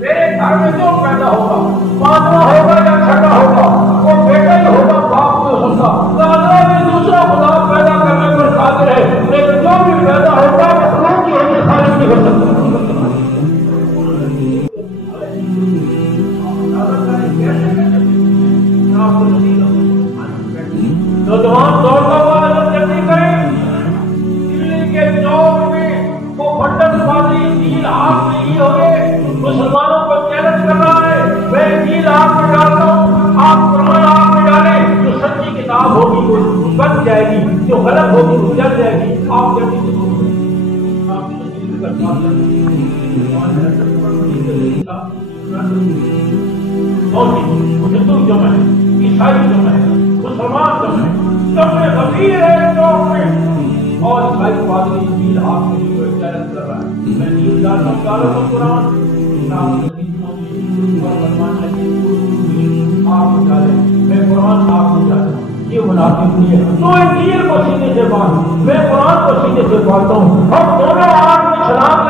میرے گھر میں جو پیدا ہوگا، پانچواں ہوگا یا چھٹا ہوگا، وہ بیٹا ہی ہوگا، باپ نہیں ہوگا۔ اللہ بھی دوسرا خدا پیدا کرنے پر قادر ہے، لیکن جو بھی پیدا ہوگا مخلوق کی وجہ سے خالق نہیں ہو سکتا۔ نوجوان دوڑتا ہوا نظر جلدی کریں، دلی کے چوک میں وہ بٹن بازی ڈیل ہاتھ میں ہی ہوگے، مسلمانوں کو چیلنج کر رہا ہے، میں ڈیل ہاتھ میں ڈالتا ہوں، آپ قرآن ہاتھ میں ڈالیں، جو سچی کتاب ہوگی وہ بن جائے گی، جو غلط ہوگی وہ جل جائے گی۔ آپ جلدی سے ہندو جمع ہے، عیسائی جمع ہے، مسلمان جمع ہے، جمع غفیر ہے چوک میں، اور عیسائی پادری ڈیل ہاتھ میں چیلنج کر رہا ہے، میں ڈیل ڈالتا ہوں، ڈالو تو قرآن آپ ڈالیں، میں قرآن آپ کو ڈالتا ہوں، یہ مناسب نہیں ہے۔ تو ڈیل کو سینے سے باندھ، میں قرآن کو سینے سے باندھتا ہوں، ہم دونوں آپ میں سلام